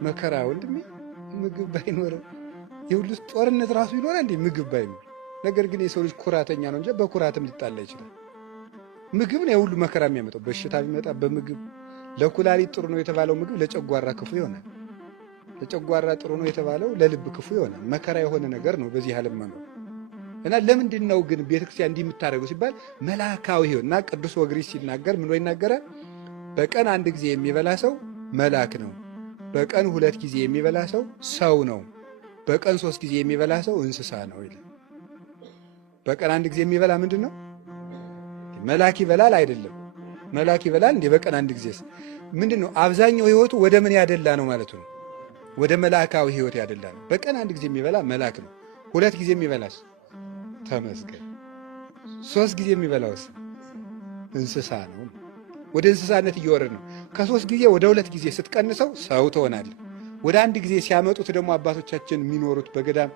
መከራ ወንድሜ ምግብ ባይኖር የሁሉ ጦርነት ራሱ ይኖራል እንዴ? ምግብ ባይኖር። ነገር ግን የሰው ልጅ ኩራተኛ ነው እንጂ በኩራትም ሊጣላ ይችላል። ምግብ ነው የሁሉ መከራ የሚያመጣው። በሽታ ቢመጣ በምግብ ለኩላሊት ጥሩ ነው የተባለው ምግብ ለጨጓራ ክፉ ይሆናል። ለጨጓራ ጥሩ ነው የተባለው ለልብ ክፉ ይሆናል። መከራ የሆነ ነገር ነው በዚህ ዓለም መኖር እና ለምንድን ነው ግን ቤተክርስቲያን እንዲህ የምታደርገው ሲባል መልአካዊ ሕይወት እና ቅዱስ ወግሪስ ሲናገር ምን ይናገራል? በቀን አንድ ጊዜ የሚበላ ሰው መልአክ ነው። በቀን 2 ጊዜ የሚበላ ሰው ሰው ነው። በቀን 3 ጊዜ የሚበላ ሰው እንስሳ ነው ይላል። በቀን አንድ ጊዜ የሚበላ ምንድን ነው? መልአክ ይበላል አይደለም? መልአክ ይበላል እንዴ? በቀን አንድ ጊዜ ምንድን ነው? አብዛኛው ሕይወቱ ወደ ምን ያደላ ነው ማለት ነው? ወደ መልአካዊ ሕይወት ያደላ ነው። በቀን አንድ ጊዜ የሚበላ መልአክ ነው። 2 ጊዜ የሚበላስ ተመስገን። 3 ጊዜ የሚበላውስ እንስሳ ነው። ወደ እንስሳነት እየወረድ ነው። ከ3 ጊዜ ወደ 2 ጊዜ ስትቀንሰው ሰው ትሆናለህ። ወደ አንድ ጊዜ ሲያመጡት ደግሞ አባቶቻችን የሚኖሩት በገዳም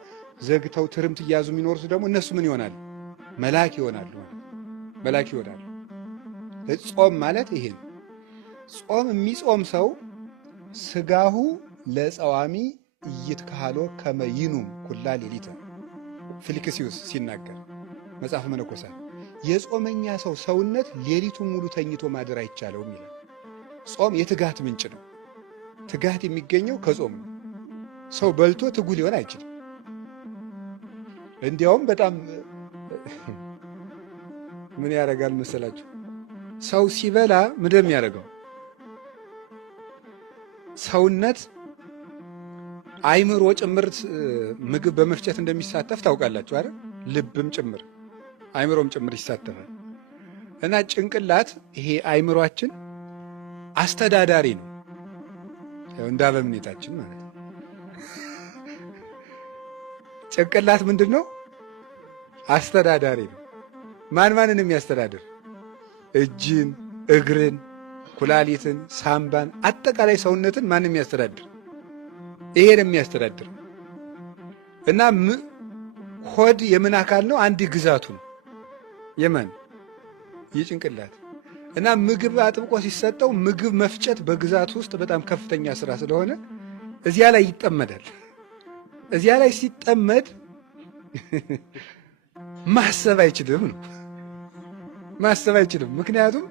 ዘግተው ትርምት እያዙ የሚኖሩት ደግሞ እነሱ ምን ይሆናሉ? መልአክ ይሆናሉ። መልአክ ይሆናሉ። ጾም ማለት ይሄ ነው። ጾም የሚጾም ሰው ስጋሁ ለጸዋሚ ኢይትከሃሎ ከመ ይኑም ኩላ ሌሊተ ፊልክስዩስ ሲናገር መጽሐፈ መነኮሳት የጾመኛ ሰው ሰውነት ሌሊቱን ሙሉ ተኝቶ ማደር አይቻለውም ይላል። ጾም የትጋት ምንጭ ነው። ትጋት የሚገኘው ከጾም ነው። ሰው በልቶ ትጉ ሊሆን አይችልም። እንዲያውም በጣም ምን ያደርጋል መሰላችሁ? ሰው ሲበላ ምንድን ነው የሚያደርገው? ሰውነት አይምሮ ጭምር ምግብ በመፍጨት እንደሚሳተፍ ታውቃላችሁ አይደል? ልብም ጭምር አይምሮም ጭምር ይሳተፋል። እና ጭንቅላት ይሄ አይምሮአችን አስተዳዳሪ ነው። ያው እንደ አበምኔታችን ማለት ነው። ጭንቅላት ምንድን ነው? አስተዳዳሪ ነው። ማንን የሚያስተዳድር? እጅን፣ እግርን፣ ኩላሊትን፣ ሳምባን፣ አጠቃላይ ሰውነትን ማን የሚያስተዳድር? ይሄን የሚያስተዳድር እና ሆድ የምን አካል ነው? አንድ ግዛቱ ነው። የማን? የጭንቅላት። እና ምግብ አጥብቆ ሲሰጠው ምግብ መፍጨት በግዛቱ ውስጥ በጣም ከፍተኛ ስራ ስለሆነ እዚያ ላይ ይጠመዳል። እዚያ ላይ ሲጠመድ ማሰብ አይችልም ነው። ማሰብ አይችልም። ምክንያቱም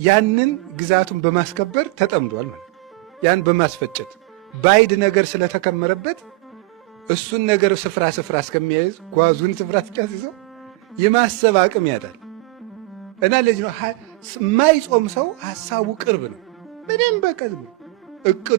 ያንን ግዛቱን በማስከበር ተጠምዷል ማለት። ያን በማስፈጨት ባይድ ነገር ስለተከመረበት እሱን ነገር ስፍራ እስከሚያይዝ ጓዙን ስፍራ እስኪያስይዘው የማሰብ አቅም ያጣል። እና ለዚህ ነው የማይጾም ሰው ሐሳቡ ቅርብ ነው። ምንም በቀዝም